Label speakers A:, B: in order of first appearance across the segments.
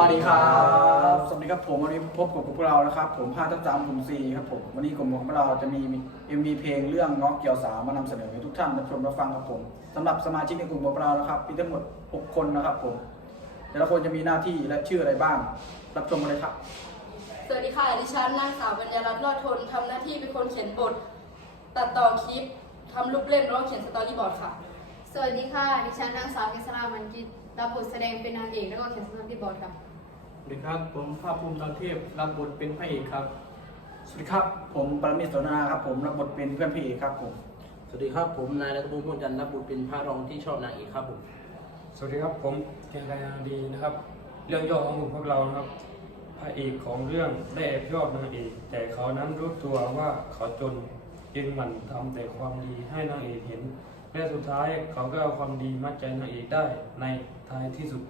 A: วัสดีครับ สวัสดีครับผมวันนี้พบกับพวกเรานะครับ ผมพาทับจามกลุ่มซีครับผมวันนี้กลุ่มของเราจะมี MV เพลงเรื่องเงาะเกี่ยวสาวมานำเสนอให้ทุกท่านรับชมรับฟังครับผมสำหรับสมาชิกในกลุ่มของเรานะครับมีทั้งหมด 6 คนนะครับผมแต่ละคนจะมีหน้าที่และชื่ออะไรบ้าง รับชมกันเลยครับ
B: สวัสดีค่ะ ดิฉันนางสาวปัญญารัตน์รอดทนทำหน้าที่เป็นคนเขียนบท ตัดต่อคลิปทำรูปเล่มแล้วก็เขียนสตอรี่บอร์ดค่ะ
C: สวัสดีค่ะ ดิฉันนางสาวเกษรามันจิต รับบทแสดงเป็นนางเอกแล้วก็เขียนสตอรี่บอร์ดค่ะ
D: สวัสดีครับ ผมภาคภูมิตอนเทพรับบทเป็นพระเอกครับ
A: สวัสดีครับ ผมปรเมศโสนาครับ ผมรับบทเป็นเพื่อนพี่เอกครับผม
E: สวัสดีครับ ผมนายรัตภูมิพลจันทร์รับบทเป็นพระรองที่ชอบนางเอกครับผม
F: สวัสดีครับผมเกียรติกายางดีนะครับ เรื่องย่อของกลุ่มพวกเรานะครับ พระเอกของเรื่องได้แอบชอบนางเอกแต่เขานั้นรู้ตัวว่าเขาจนจึงหมั่นทำแต่ความดีให้นางเอกเห็น และสุดท้ายเขาก็เอาความดีมัดใจนางเอกได้ในท้ายที่สุด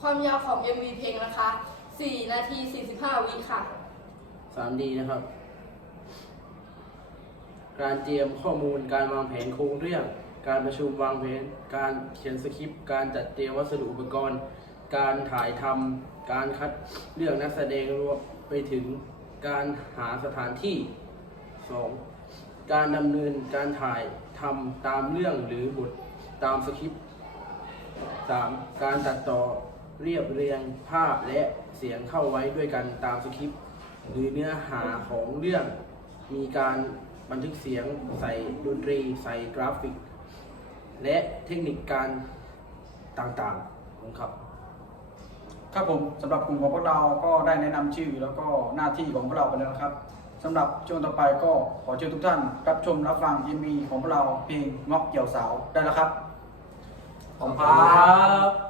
B: ความยาวของ MV เพลงนะคะ 4 นาที 45 วิค่ะ
E: 3D นะครับ การเตรียมข้อมูลการวางแผนโครงเรื่อง การประชุมวางแผน การเขียนสคริปต์ การจัดเตรียมวัสดุอุปกรณ์ การถ่ายทำการคัดเลือกนักแสดงรวมไปถึงการหาสถานที่ 2. การดำเนินการถ่ายทำตามเรื่องหรือบทตามสคริปต์ 3. การตัดต่อเรียบเรียงภาพและเสียงเข้าไว้ด้วยกันตามสคริปต์หรือเนื้อหาของเรื่อง มีการบันทึกเสียงใส่ดนตรีใส่กราฟิก และเทคนิคการต่างๆของครับ
A: ครับผมสำหรับกลุ่มของพวกเราก็ได้แนะนำชื่อแล้วก็หน้าที่ของพวกเราไปแล้วนะครับ สำหรับช่วงต่อไปก็ขอเชิญทุกท่าน รับชมรับฟัง MV ของพวกเราเพลงงอกเกี่ยวสาวได้แล้วครับขอบคุณครับ